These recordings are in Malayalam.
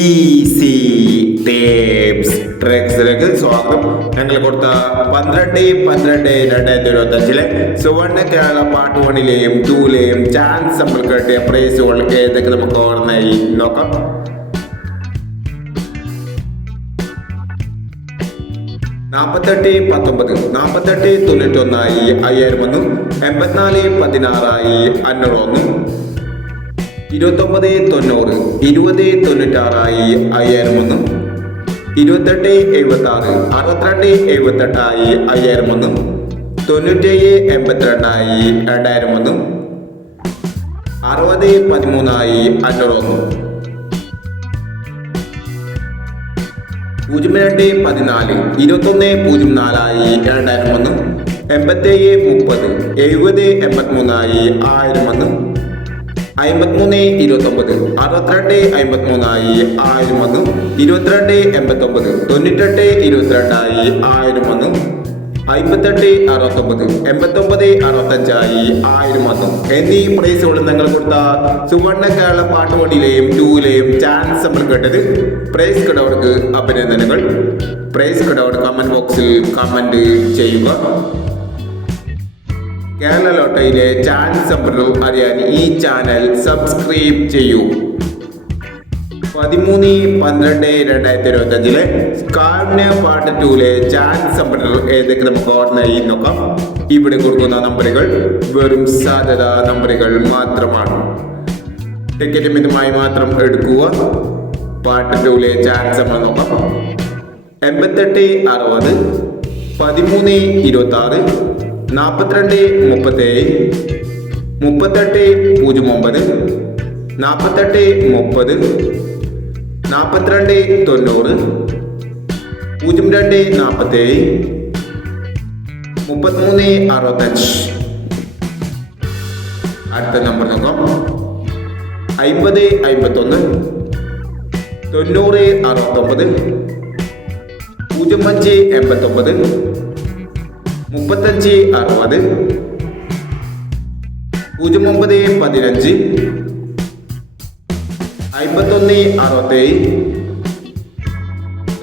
ഈസി ടിപ്സ് ട്രിക്സിലേക്ക് സ്വാഗതം. ഞങ്ങൾ കൊടുത്ത 12/12/2025 സുവർണ കേരള പാർട്ട് 1ലെയും 2ലെയും ചാൻസ് നമ്മൾ കിട്ടിയ പ്രൈസുകൾ ഏതൊക്കെ നമുക്ക് ഓർമ്മയായി നോക്കാം. നാൽപ്പത്തെട്ട് 19 48 91 5001 84 16 501 29 90 20 96 5001 28 76 62 78 5001 97 82 2001 60 13 501 02 14 21 04 2001 87 30 70 83 1001 53 29 62 53 1001 22 89 98 22 1001 58 69 89 65 1001 എന്നീ പ്രൈസുകൾ നിങ്ങൾ കൊടുത്ത സുവർണ കേരള പാർട്ട് 1ലെയും 2ലെയും ചാൻസ് നമ്മൾ കേട്ടത്. പ്രൈസ് കിടവർക്ക് അഭിനന്ദനങ്ങൾ. പ്രൈസ് കിടവർ കമന്റ് ബോക്സിൽ കമന്റ് ചെയ്യുക. കേരള ലോട്ടറിയിലെ ചാൻസ് നമ്പറുകൾ അറിയാൻ ഈ ചാനൽ സബ്സ്ക്രൈബ് ചെയ്യൂ. 13/12/2025 കാരുണ്യ പാർട്ട് 2ലെ ചാൻസ് നമ്പറുകൾ ഏതൊക്കെ നമുക്ക് ഓർമ്മയായി നോക്കാം. ഇവിടെ കൊടുക്കുന്ന നമ്പറുകൾ വെറും സാധ്യത നമ്പറുകൾ മാത്രമാണ്. ടിക്കറ്റ് മിതമായി മാത്രം എടുക്കുക. പാർട്ട് 2ലെ ചാൻസ് നമ്മൾ നോക്കാം. 88 60 13 26 42 37 38 09 48 30 42 90 02 47 33 65. അടുത്ത നമ്പർ നോക്കാം. 50 51 90 69 05 89 35 60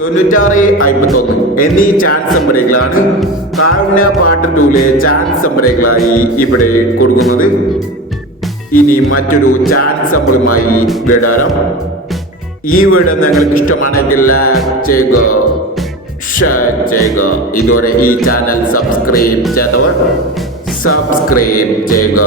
09 15 51 67 96 51 എന്നീ ചാൻസ് നമ്പറുകളാണ് കാരുണ്യ പാർട്ട് 2ലെ ചാൻസ് നമ്പറുകളായി ഇവിടെ കൊടുക്കുന്നത്. ഇനി മറ്റൊരു ചാൻസ് നമ്പറുമായി വിടാം. ഈ വീഡിയോ നിങ്ങൾക്ക് ഇഷ്ടമാണെങ്കിൽ ലൈക്ക് ചെയ്യുക, ഷെയർ ചെയ്യുക. ഇതുവരെ ഈ ചാനൽ സബ്സ്ക്രൈബ് ചെയ്തവർ സബ്സ്ക്രൈബ് ചെയ്യുക.